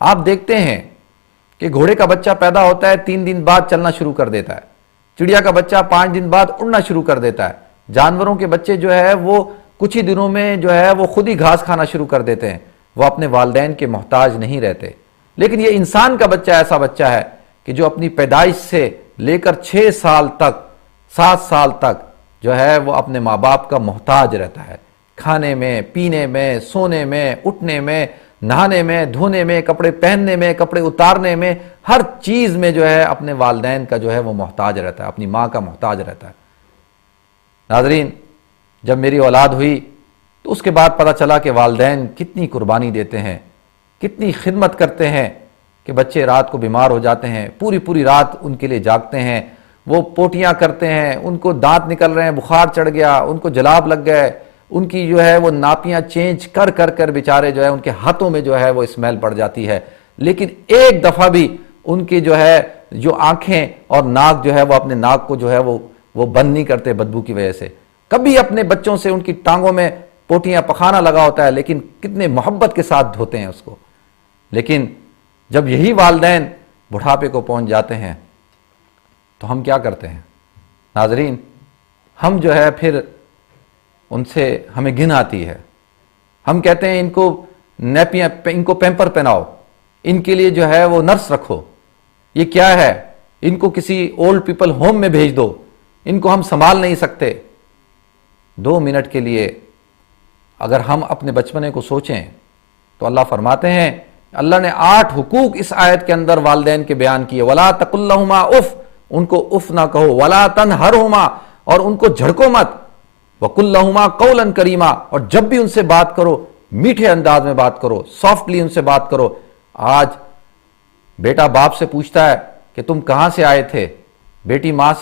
آپ دیکھتے ہیں کہ گھوڑے کا بچہ پیدا ہوتا ہے 3 دن بعد چلنا شروع کر دیتا ہے، چڑیا کا بچہ 5 دن بعد اڑنا شروع کر دیتا ہے، جانوروں کے بچے جو ہے وہ کچھ ہی دنوں میں جو ہے وہ خود ہی گھاس کھانا شروع کر دیتے ہیں، وہ اپنے والدین کے محتاج نہیں رہتے۔ لیکن یہ انسان کا بچہ ایسا بچہ ہے کہ جو اپنی پیدائش سے لے کر 6 سال تک 7 سال تک جو ہے وہ اپنے ماں باپ کا محتاج رہتا ہے، کھانے میں، پینے میں، سونے میں، اٹھنے میں، نہانے میں، دھونے میں، کپڑے پہننے میں، کپڑے اتارنے میں، ہر چیز میں جو ہے اپنے والدین کا جو ہے وہ محتاج رہتا ہے، اپنی ماں کا محتاج رہتا ہے۔ ناظرین، جب میری اولاد ہوئی تو اس کے بعد پتہ چلا کہ والدین کتنی قربانی دیتے ہیں، کتنی خدمت کرتے ہیں کہ بچے رات کو بیمار ہو جاتے ہیں، پوری پوری رات ان کے لیے جاگتے ہیں، وہ پوٹیاں کرتے ہیں، ان کو دانت نکل رہے ہیں، بخار چڑھ گیا، ان کو جلاب لگ گئے، ان کی جو ہے وہ ناپیاں چینج کر کر کر بیچارے جو ہے ان کے ہاتھوں میں جو ہے وہ اسمیل پڑ جاتی ہے، لیکن ایک دفعہ بھی ان کی جو ہے جو آنکھیں اور ناک جو ہے وہ اپنے ناک کو جو ہے وہ بند نہیں کرتے بدبو کی وجہ سے۔ کبھی اپنے بچوں سے ان کی ٹانگوں میں پوٹیاں پخانہ لگا ہوتا ہے، لیکن کتنے محبت کے ساتھ دھوتے ہیں اس کو۔ لیکن جب یہی والدین بڑھاپے کو پہنچ جاتے ہیں تو ہم کیا کرتے ہیں؟ ناظرین، ہم جو ہے پھر ان سے ہمیں گھن آتی ہے، ہم کہتے ہیں ان کو نیپیاں، ان کو پیمپر پہناؤ، ان کے لیے جو ہے وہ نرس رکھو، یہ کیا ہے، ان کو کسی اولڈ پیپل ہوم میں بھیج دو، ان کو ہم سنبھال نہیں سکتے۔ 2 منٹ کے لیے اگر ہم اپنے بچپنے کو سوچیں تو اللہ فرماتے ہیں، اللہ نے 8 حقوق اس آیت کے اندر والدین کے بیان کیے۔ وَلَا تَقُلْ لَهُمَا اف، ان کو اف نہ کہو، وَلَا تَنْهَرْهُمَا، اور ان کو جھڑکو مت، وَقُلْ لَهُمَا قَوْلًا كَرِيمًا، اور جب بھی ان سے بات کرو میٹھے انداز میں بات کرو، سافٹلی ان سے بات کرو۔ آج بیٹا باپ سے پوچھتا ہے کہ تم کہاں سے آئے تھے، بیٹی ماں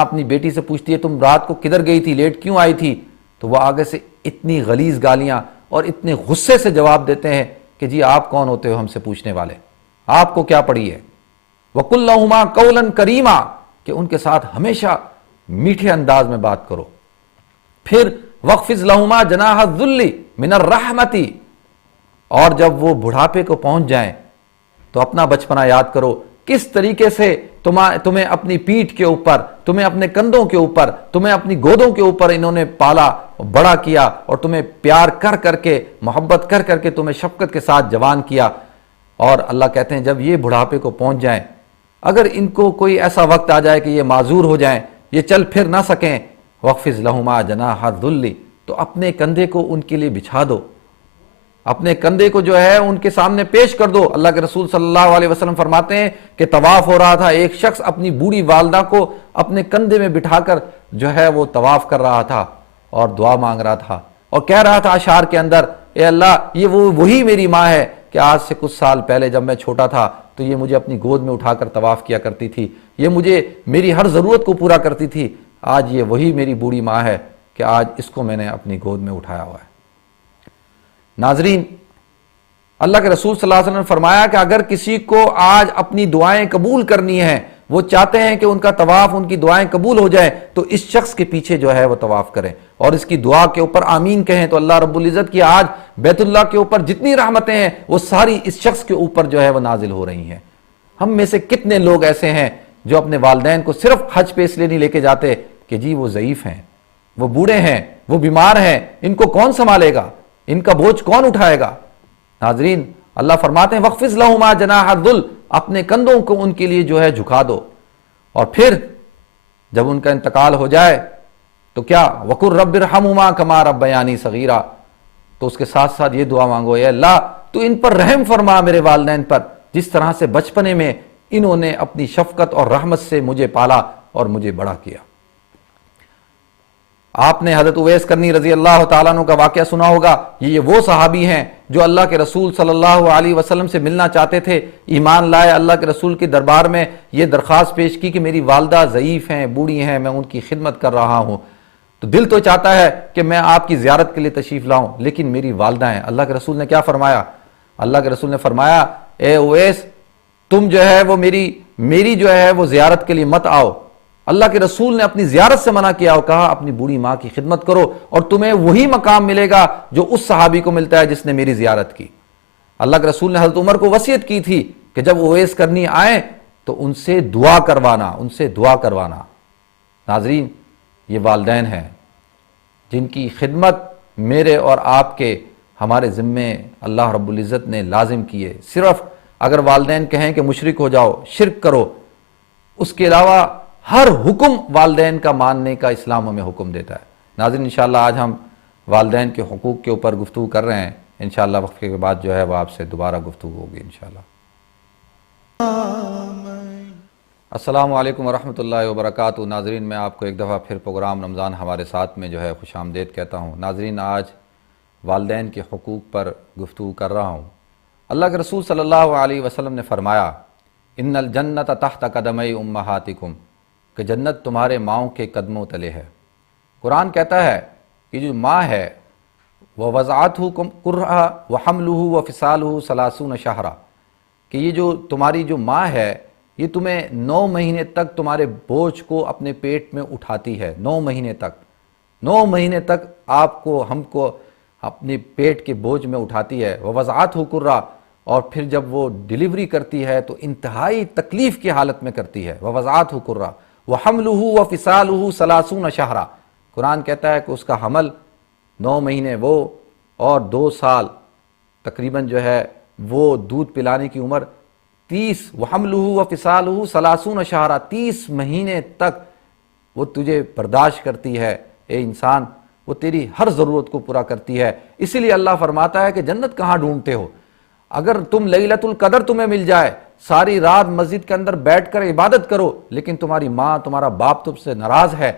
اپنی بیٹی سے پوچھتی ہے تم رات کو کدھر گئی تھی، لیٹ کیوں آئی تھی، تو وہ آگے سے اتنی غلیظ گالیاں اور اتنے غصے سے جواب دیتے ہیں کہ جی آپ کون ہوتے ہو ہم سے پوچھنے والے، آپ کو کیا پڑی ہے۔ وَقُلْ لَهُمَا قَوْلًا كَرِيمًا، کہ ان کے ساتھ ہمیشہ میٹھے انداز میں بات کرو۔ پھر وَاخْفِضْ لَهُمَا جَنَاحَ الذُّلِّ مِنَ الرَّحْمَةِ، اور جب وہ بڑھاپے کو پہنچ جائیں تو اپنا بچپنا یاد کرو، کس طریقے سے تمہیں اپنی پیٹھ کے اوپر، تمہیں اپنے کندھوں کے اوپر، تمہیں اپنی گودوں کے اوپر انہوں نے پالا، بڑا کیا، اور تمہیں پیار کر کر کے، محبت کر کر کے تمہیں شفقت کے ساتھ جوان کیا۔ اور اللہ کہتے ہیں جب یہ بڑھاپے کو پہنچ جائیں، اگر ان کو کوئی ایسا وقت آ جائے کہ یہ معذور ہو جائیں، یہ چل پھر نہ سکیں، وَاخْفِضْ لَهُمَا جَنَاحَ الذُّلِّ، تو اپنے کندھے کو ان کے لیے بچھا دو، اپنے کندھے کو جو ہے ان کے سامنے پیش کر دو۔ اللہ کے رسول صلی اللہ علیہ وسلم فرماتے ہیں کہ طواف ہو رہا تھا، ایک شخص اپنی بوڑھی والدہ کو اپنے کندھے میں بٹھا کر جو ہے وہ طواف کر رہا تھا اور دعا مانگ رہا تھا، اور کہہ رہا تھا اشعار کے اندر، اے اللہ یہ وہی میری ماں ہے کہ آج سے کچھ سال پہلے جب میں چھوٹا تھا تو یہ مجھے اپنی گود میں اٹھا کر طواف کیا کرتی تھی، یہ مجھے میری ہر ضرورت کو پورا کرتی تھی، آج یہ وہی میری بوڑھی ماں ہے کہ آج اس کو میں نے اپنی گود میں اٹھایا ہوا ہے۔ ناظرین، اللہ کے رسول صلی اللہ علیہ وسلم نے فرمایا کہ اگر کسی کو آج اپنی دعائیں قبول کرنی ہیں، وہ چاہتے ہیں کہ ان کا طواف، ان کی دعائیں قبول ہو جائیں، تو اس شخص کے پیچھے جو ہے وہ طواف کریں اور اس کی دعا کے اوپر آمین کہیں، تو اللہ رب العزت کی آج بیت اللہ کے اوپر جتنی رحمتیں ہیں وہ ساری اس شخص کے اوپر جو ہے وہ نازل ہو رہی ہیں۔ ہم میں سے کتنے لوگ ایسے ہیں جو اپنے والدین کو صرف حج پہ اس لیے نہیں لے کے جاتے کہ جی وہ ضعیف ہیں، وہ بوڑھے ہیں، وہ بیمار ہیں، ان کو کون سنبھالے گا، ان کا بوجھ کون اٹھائے گا۔ ناظرین، اللہ فرماتے ہیں وَاخْفِضْ لَهُمَا جَنَاحَ الذُّلِّ، اپنے کندھوں کو ان کے لیے جو ہے جھکا دو، اور پھر جب ان کا انتقال ہو جائے تو کیا وَقُلْ رَبِّ ارْحَمْهُمَا كَمَا رَبَّيَانِي صَغِيرًا، تو اس کے ساتھ ساتھ یہ دعا مانگو، اے اللہ تو ان پر رحم فرما میرے والدین پر، جس طرح سے بچپنے میں انہوں نے اپنی شفقت اور رحمت سے مجھے پالا اور مجھے بڑا کیا۔ آپ نے حضرت اویس کرنی رضی اللہ تعالیٰ عنہ کا واقعہ سنا ہوگا، یہ وہ صحابی ہیں جو اللہ کے رسول صلی اللہ علیہ وسلم سے ملنا چاہتے تھے، ایمان لائے، اللہ کے رسول کے دربار میں یہ درخواست پیش کی کہ میری والدہ ضعیف ہیں، بوڑھی ہیں، میں ان کی خدمت کر رہا ہوں، تو دل تو چاہتا ہے کہ میں آپ کی زیارت کے لیے تشریف لاؤں، لیکن میری والدہ ہیں۔ اللہ کے رسول نے کیا فرمایا؟ اللہ کے رسول نے فرمایا، اے اویس تم جو ہے وہ میری جو ہے وہ زیارت کے لیے مت آؤ۔ اللہ کے رسول نے اپنی زیارت سے منع کیا اور کہا اپنی بوڑھی ماں کی خدمت کرو، اور تمہیں وہی مقام ملے گا جو اس صحابی کو ملتا ہے جس نے میری زیارت کی۔ اللہ کے رسول نے حضرت عمر کو وصیت کی تھی کہ جب اویس کرنی آئیں تو ان سے دعا کروانا. ناظرین، یہ والدین ہیں جن کی خدمت میرے اور آپ کے ہمارے ذمے اللہ رب العزت نے لازم کیے. صرف اگر والدین کہیں کہ مشرک ہو جاؤ، شرک کرو، اس کے علاوہ ہر حکم والدین کا ماننے کا اسلام ہمیں حکم دیتا ہے. ناظرین، انشاءاللہ آج ہم والدین کے حقوق کے اوپر گفتگو کر رہے ہیں. انشاءاللہ وقفے کے بعد جو ہے وہ آپ سے دوبارہ گفتگو ہوگی انشاءاللہ. السلام علیکم ورحمۃ اللہ وبرکاتہ. ناظرین، میں آپ کو ایک دفعہ پھر پروگرام رمضان ہمارے ساتھ میں جو ہے خوش آمدید کہتا ہوں. ناظرین، آج والدین کے حقوق پر گفتگو کر رہا ہوں. اللہ کے رسول صلی اللہ علیہ وسلم نے فرمایا، ان الجنت تحت قدمی امہاتکم، کہ جنت تمہارے ماؤں کے قدموں تلے ہے. قرآن کہتا ہے کہ جو ماں ہے وہ وضعتہ قرہ وحملہ وفصالہ 30 شہرا، کہ یہ جو تمہاری جو ماں ہے یہ تمہیں 9 مہینے تک تمہارے بوجھ کو اپنے پیٹ میں اٹھاتی ہے. 9 مہینے تک آپ کو ہم کو اپنے پیٹ کے بوجھ میں اٹھاتی ہے. ووضعتہ قرہ، اور پھر جب وہ ڈیلیوری کرتی ہے تو انتہائی تکلیف کی حالت میں کرتی ہے. ووضعتہ قرہ وحملہ وفصالہ 30 شہرا، قرآن کہتا ہے کہ اس کا حمل 9 مہینے وہ اور 2 سال تقریباً جو ہے وہ دودھ پلانے کی عمر 30، وحملہ وفصالہ 30 شہرا، 30 مہینے تک وہ تجھے برداشت کرتی ہے. اے انسان، وہ تیری ہر ضرورت کو پورا کرتی ہے. اسی لیے اللہ فرماتا ہے کہ جنت کہاں ڈھونڈتے ہو؟ اگر تم لیلۃ القدر تمہیں مل جائے، ساری رات مسجد کے اندر بیٹھ کر عبادت کرو، لیکن تمہاری ماں تمہارا باپ تم سے ناراض ہے،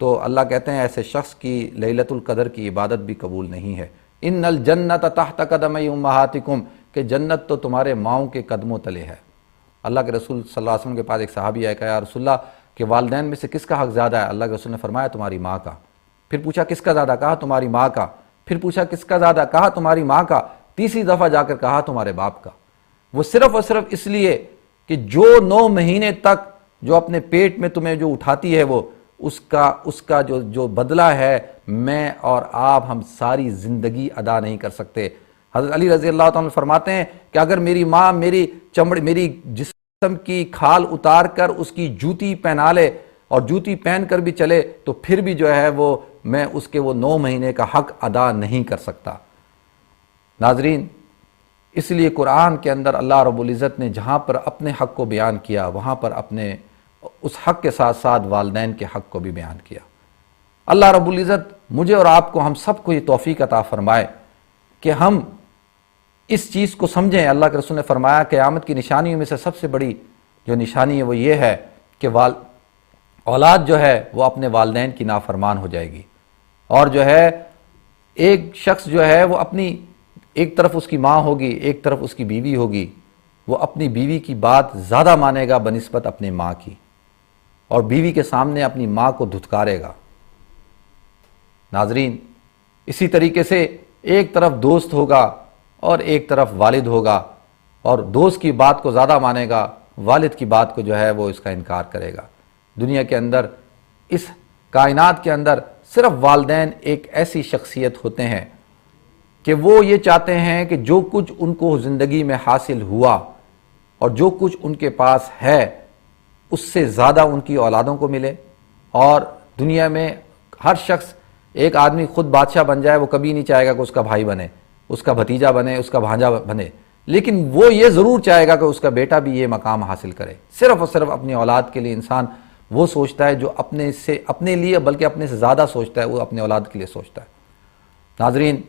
تو اللہ کہتے ہیں ایسے شخص کی لیلۃ القدر کی عبادت بھی قبول نہیں ہے. ان الجنت تحت قدمی امہاتکم، کہ جنت تو تمہارے ماؤں کے قدموں تلے ہے. اللہ کے رسول صلی اللہ علیہ وسلم کے پاس ایک صحابی آیا، کہا یا رسول اللہ کہ والدین میں سے کس کا حق زیادہ ہے؟ اللہ کے رسول نے فرمایا تمہاری ماں کا. پھر پوچھا کس کا زیادہ؟ کہا تمہاری ماں کا. پھر پوچھا کس کا زیادہ؟ کہا تمہاری ماں کا. تیسری دفعہ جا کر کہا تمہارے باپ کا. وہ صرف اور صرف اس لیے کہ جو 9 مہینے تک جو اپنے پیٹ میں تمہیں جو اٹھاتی ہے وہ اس کا جو بدلہ ہے میں اور آپ ہم ساری زندگی ادا نہیں کر سکتے. حضرت علی رضی اللہ تعالیٰ فرماتے ہیں کہ اگر میری ماں میری جسم کی کھال اتار کر اس کی جوتی پہنا لے اور جوتی پہن کر بھی چلے تو پھر بھی جو ہے وہ میں اس کے وہ 9 مہینے کا حق ادا نہیں کر سکتا. ناظرین، اس لیے قرآن کے اندر اللہ رب العزت نے جہاں پر اپنے حق کو بیان کیا وہاں پر اپنے اس حق کے ساتھ ساتھ والدین کے حق کو بھی بیان کیا. اللہ رب العزت مجھے اور آپ کو، ہم سب کو یہ توفیق عطا فرمائے کہ ہم اس چیز کو سمجھیں. اللہ کے رسول نے فرمایا قیامت کی نشانیوں میں سے سب سے بڑی جو نشانی ہے وہ یہ ہے کہ اولاد جو ہے وہ اپنے والدین کی نافرمان ہو جائے گی، اور جو ہے ایک شخص جو ہے وہ اپنی ایک طرف اس کی ماں ہوگی، ایک طرف اس کی بیوی ہوگی، وہ اپنی بیوی کی بات زیادہ مانے گا بنسبت اپنے ماں کی، اور بیوی کے سامنے اپنی ماں کو دھتکارے گا. ناظرین، اسی طریقے سے ایک طرف دوست ہوگا اور ایک طرف والد ہوگا، اور دوست کی بات کو زیادہ مانے گا، والد کی بات کو جو ہے وہ اس کا انکار کرے گا. دنیا کے اندر، اس کائنات کے اندر صرف والدین ایک ایسی شخصیت ہوتے ہیں کہ وہ یہ چاہتے ہیں کہ جو کچھ ان کو زندگی میں حاصل ہوا اور جو کچھ ان کے پاس ہے اس سے زیادہ ان کی اولادوں کو ملے. اور دنیا میں ہر شخص، ایک آدمی خود بادشاہ بن جائے وہ کبھی نہیں چاہے گا کہ اس کا بھائی بنے، اس کا بھتیجا بنے، اس کا بھانجا بنے، لیکن وہ یہ ضرور چاہے گا کہ اس کا بیٹا بھی یہ مقام حاصل کرے. صرف اور صرف اپنی اولاد کے لیے انسان وہ سوچتا ہے جو اپنے لیے بلکہ اپنے سے زیادہ سوچتا ہے، وہ اپنے اولاد کے لیے سوچتا ہے. ناظرین،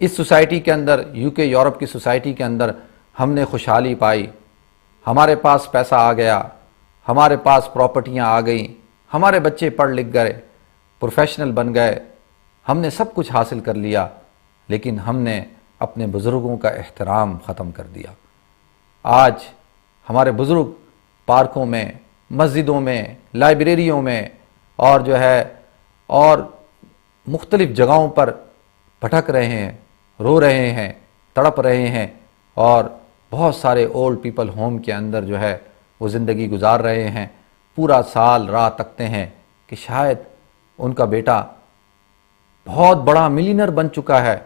اس سوسائٹی کے اندر، UK یورپ کی سوسائٹی کے اندر ہم نے خوشحالی پائی، ہمارے پاس پیسہ آ گیا، ہمارے پاس پراپرٹیاں آ گئیں، ہمارے بچے پڑھ لکھ گئے، پروفیشنل بن گئے، ہم نے سب کچھ حاصل کر لیا، لیکن ہم نے اپنے بزرگوں کا احترام ختم کر دیا. آج ہمارے بزرگ پارکوں میں، مسجدوں میں، لائبریریوں میں اور جو ہے اور مختلف جگہوں پر بھٹک رہے ہیں، رو رہے ہیں، تڑپ رہے ہیں، اور بہت سارے اولڈ پیپل ہوم کے اندر جو ہے وہ زندگی گزار رہے ہیں. پورا سال راہ تکتے ہیں کہ شاید ان کا بیٹا بہت بڑا ملینر بن چکا ہے،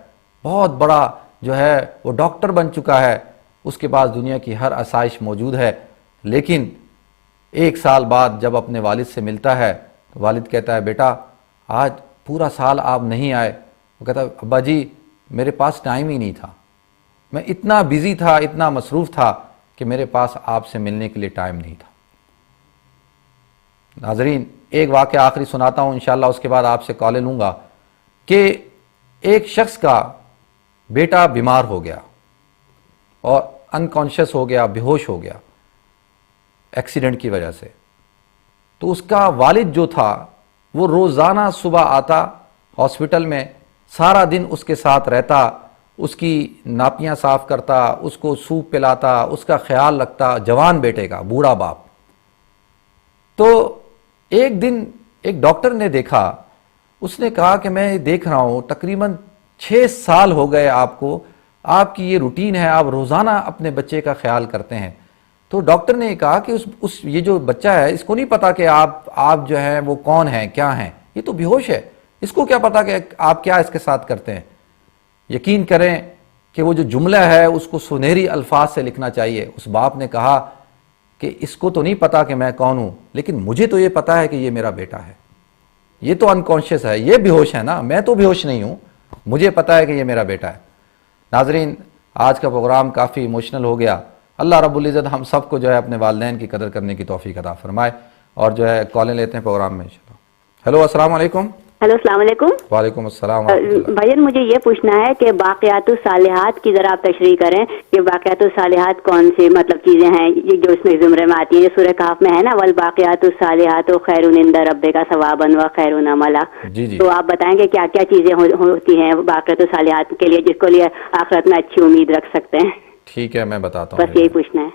بہت بڑا جو ہے وہ ڈاکٹر بن چکا ہے, اس کے پاس دنیا کی ہر آسائش موجود ہے, لیکن 1 سال بعد جب اپنے والد سے ملتا ہے تو والد کہتا ہے بیٹا آج پورا سال آپ نہیں آئے. وہ کہتا ہے ابا جی میرے پاس ٹائم ہی نہیں تھا, میں اتنا بیزی تھا, اتنا مصروف تھا کہ میرے پاس آپ سے ملنے کے لیے ٹائم نہیں تھا. ناظرین ایک واقعہ آخری سناتا ہوں, انشاءاللہ اس کے بعد آپ سے کالیں لوں گا, کہ ایک شخص کا بیٹا بیمار ہو گیا اور انکانشیس ہو گیا, بے ہوش ہو گیا ایکسیڈنٹ کی وجہ سے. تو اس کا والد جو تھا وہ روزانہ صبح آتا ہاسپٹل میں, سارا دن اس کے ساتھ رہتا, اس کی ناپیاں صاف کرتا, اس کو سوپ پلاتا, اس کا خیال رکھتا, جوان بیٹے کا, بوڑھا باپ. تو ایک دن ایک ڈاکٹر نے دیکھا, اس نے کہا کہ میں دیکھ رہا ہوں تقریباً 6 سال ہو گئے آپ کو, آپ کی یہ روٹین ہے, آپ روزانہ اپنے بچے کا خیال کرتے ہیں. تو ڈاکٹر نے کہا کہ یہ جو بچہ ہے اس کو نہیں پتا کہ آپ جو ہیں وہ کون ہیں, کیا ہیں, یہ تو بے ہوش ہے, اس کو کیا پتا کہ آپ کیا اس کے ساتھ کرتے ہیں. یقین کریں کہ وہ جو جملہ ہے اس کو سنہری الفاظ سے لکھنا چاہیے. اس باپ نے کہا کہ اس کو تو نہیں پتا کہ میں کون ہوں, لیکن مجھے تو یہ پتا ہے کہ یہ میرا بیٹا ہے, یہ تو انکانشیس ہے, یہ بے ہوش ہے نا, میں تو بے ہوش نہیں ہوں, مجھے پتا ہے کہ یہ میرا بیٹا ہے. ناظرین آج کا پروگرام کافی ایموشنل ہو گیا. اللہ رب العزت ہم سب کو جو ہے اپنے والدین کی قدر کرنے کی توفیق عطا فرمائے. اور جو ہے کالیں لیتے ہیں پروگرام میں انشاءاللہ. ہیلو السلام علیکم. ہیلو السلام علیکم. وعلیکم السلام ورحمۃ اللہ. بھائی جان مجھے یہ پوچھنا ہے کہ باقیات الصالحات کی ذرا آپ تشریح کریں کہ باقیات الصالحات کون سی مطلب چیزیں ہیں جو اس میں زمرے میں آتی ہیں. سورہ کہف میں ہے نا والباقیات الصالحات خیر عند ربک ثوابا وخیر عملا. جی تو آپ بتائیں گے کیا کیا چیزیں ہوتی ہیں باقیات الصالحات کے لیے جس کو لیے آخرت میں اچھی امید رکھ سکتے ہیں. ٹھیک ہے میں بتاتا ہوں. بس یہی پوچھنا ہے.